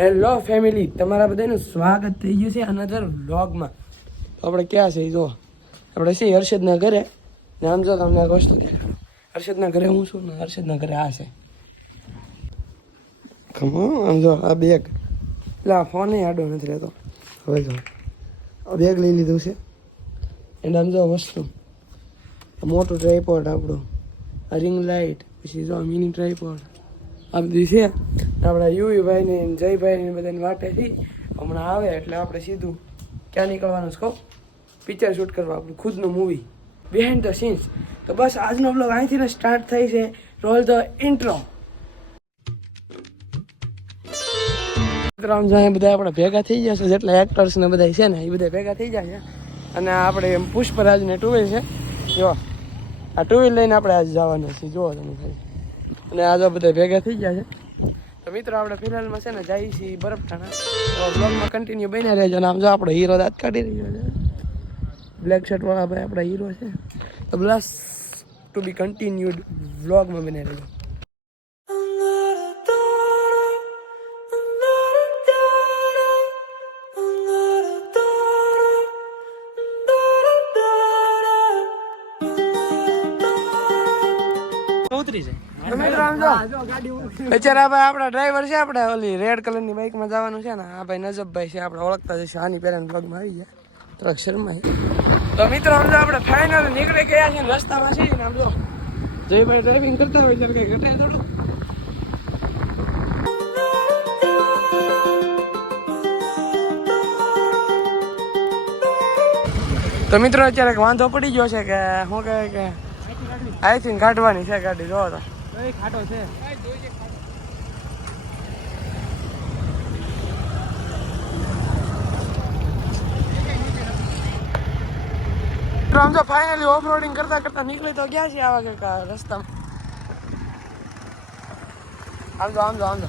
Hello family તમારા બધાનું સ્વાગત થઈ ગયું છે અનધર વ્લોગમાં આપણે ક્યાં છે? જો, આપણે છે હર્ષદના ઘરે. ને આમ જો તમને વસ્તુ દેખાડું હર્ષદના ઘરે હું છું ને હર્ષદના ઘરે આ છે. આમ જો, આ બેગ એટલે આ ફોન આડો નથી રહેતો. હવે જો, આ બેગ લઈ લીધું છે. એન્ડ આમ જો વસ્તુ. મોટું ટ્રાયપોર્ડ આપણું. આ રિંગ લાઇટ પછી જો મિની ટ્રાયપોડ આ બધી છે. આપણા યુવીભાઈ ને જયભાઈ ને બધાની વાટે થી હમણાં આવે એટલે આપણે સીધું ક્યાં નીકળવાનું છે કહો? પિક્ચર શૂટ કરવા આપણું ખુદનું મૂવી બિહાઇન્ડ ધ સીન્સ તો બસ આજનો બ્લોગ અહીંથી સ્ટાર્ટ થઈ છે. રોલ ધ ઇન્ટ્રો મિત્રો જો બધા આપણે ભેગા થઈ જશે જેટલા એક્ટર્સ ને બધા છે ને, એ બધા ભેગા થઈ જાય અને આપણે એમ પુષ્પરાજ ને ટુ છે. જો આ ટુ વ્હીલ લઈને આપણે આજે જવાનું છે જુઓ તમે ખાલી અને આજે બધા ભેગા થઈ ગયા છે. તો મિત્રો, આપણે ફિલહાલમાં છે ને જઈએ છીએ બરફઠાણા તો બ્લોગમાં કન્ટિન્યુ બન્યા રહેજો અને આમ જો આપણો હીરો દાંત કાઢી રહ્યો છે. બ્લેક શર્ટ વાળા ભાઈ આપણા હીરો છે. તો પ્લસ ટુ બી કન્ટિન્યુડ વ્લોગમાં બન્યા રહેજો. ઉતરી જાય. તો મિત્રો આમ જો બેચારા ભાઈ આપણા ડ્રાઈવર છે આપણે ઓલી રેડ કલરની બાઇકમાં જવાનું છે ને આ ભાઈ નજબભાઈ છે આપણે ઓળખતા જશે આની પહેલા બ્લોગમાં આવી ગયા. થોડાક શર્મા તો મિત્રો હમણાં જો આપણે ફાઇનલ નીકળી ગયા છે ને રસ્તામાં છીએ ને આમ જો. જયભાઈ ડ્રાઇવિંગ કરતા હોય એટલે કઈ ઘટાય થોડું. તો મિત્રો અત્યારે વાંધો પડી ગયો છે કે શું કહે કે આઈ થિંક કાઢવાની છે ગાડી જોવો તો. ખાટો છે? આમ તો ફાઇનલી ઓફ રોડિંગ કરતા કરતા નીકળી તો ગયા છે આવા કંઈક રસ્તામાં. આમ જો આમ જો આમ જો.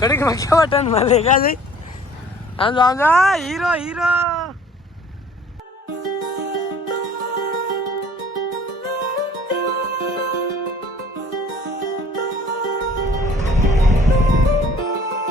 ઘડીકમાં કેવા ટર્ન મારે કા જઈ આમ જો આમ જો hero hero!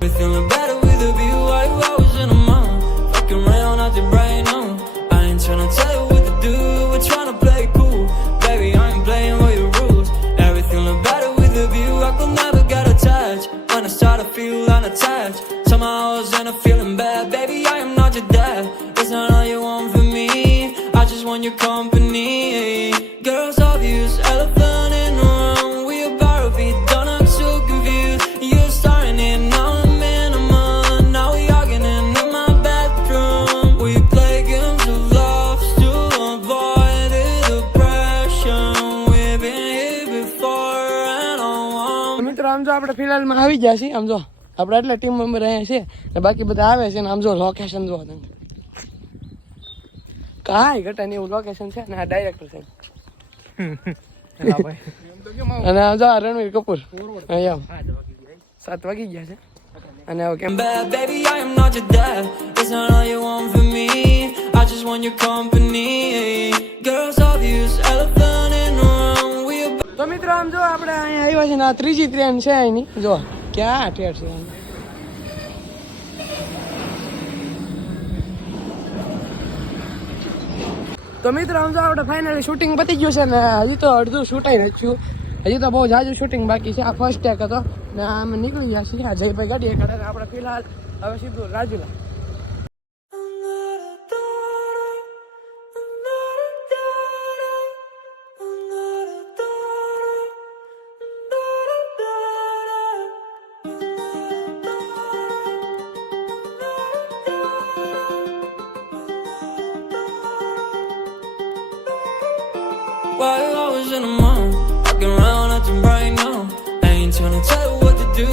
We're feeling better with a view. I was in the mall, walking around acting right now. I ain't tryna tell you what to do, we're tryna play cool. Baby, I ain't playing by your rules. Everything look better with a view. I could never get attached. When I start to feel unattached, somehow I was in a feeling bad. Baby, I am not your dad. It's not all you want from me. I just want your company. Girls obvious, elephant મિત્રો આમ જો આપણે ફિલહાલમાં આવી ગયા છીએ. આમ જો આપણે એટલે ટીમ મેમ્બર અહીંયા છે. ને બાકી બધા આવે છે ને આમ જો લોકેશન જો તમે. કાંઈ ઘટાને એવું લોકેશન છે ને આ ડાયરેક્ટર છે. અને આમ જો આ રણવીર કપૂર. અહીંયા સાત વાગી ગયા છે. અને હવે કેમ baby, I am not your dad. It's not all you want from me. I just want આમ જો આપણે અહીંયા આવ્યા છે ને, આ ત્રીજી ટ્રેન છે અહીંની. જો, ક્યાં ઠેર છે તો મિત્રો, આમ જો આપણે ફાઇનલી શૂટિંગ પતી ગયું છે ને, હજી તો અડધું શૂટાઈ રાખ્યું. હજી તો બહુ જાજુ શૂટિંગ બાકી છે. આ ફર્સ્ટ ટેક હતો. ને આમ નીકળી ગયા છીએ. જયભાઈ ગાડી કાઢે આપણે ફિલહાલ હવે સીધું Rajula. While I was in the mall, walking around acting right now. I ain't tryna tell you what to do,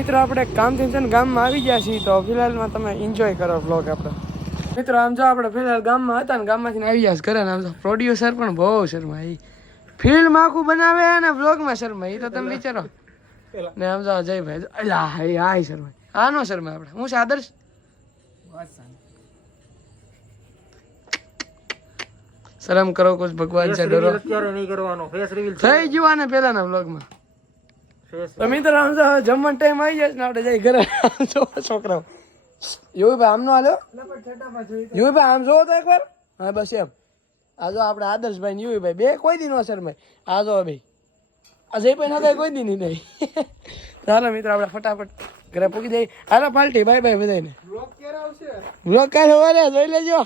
મિત્રો આપણે કામથી છે ને ગામમાં આવી ગયા છીએ તો ફિલહાલમાં તમે એન્જોય કરો વ્લોગ આપણો. મિત્રો આમ જો આપણે ફિલહાલ ગામમાં હતા ને ગામમાંથી આવી ગયા ને આમ તો પ્રોડ્યુસર પણ બહુ શર્મા એ ફિલ્મ આખું બનાવે અને વ્લોગમાં શર્મા એ તો તમે વિચારો. ને આમ જો જયભાઈ અલા હાય હાય શર્મા આ નો શર્મા આપણે. હું છે આદર્શ? શરમ કરો કુછ ભગવાન છે ડરો. થઈ ગયું આને પેલાના વ્લોગમાં તો મિત્ર આમ તો જમવાનો ટાઈમ આવી જાય ને આપણે જઈ ઘરે. છોકરાઓ. યુવી ભાઈ આમ નો હાલ્યો યુવી ભાઈ આમ જોવો તો એકવાર? હા બસ એમ. આ જો આપણે આદર્શભાઈ ને યુવી ભાઈ. બે કોઈ દી નો શરમાય આ જો ભાઈ. આ જયભાઈ ના કોઈ દી નહીં. ચાલો મિત્ર આપણે ફટાફટ ઘરે પૂકી જઈએ. હાલો પાલટી બાય બાય બધાને બ્લોક ક્યારે આવશે? બ્લોગ ક્યારે જોઈ લેજો.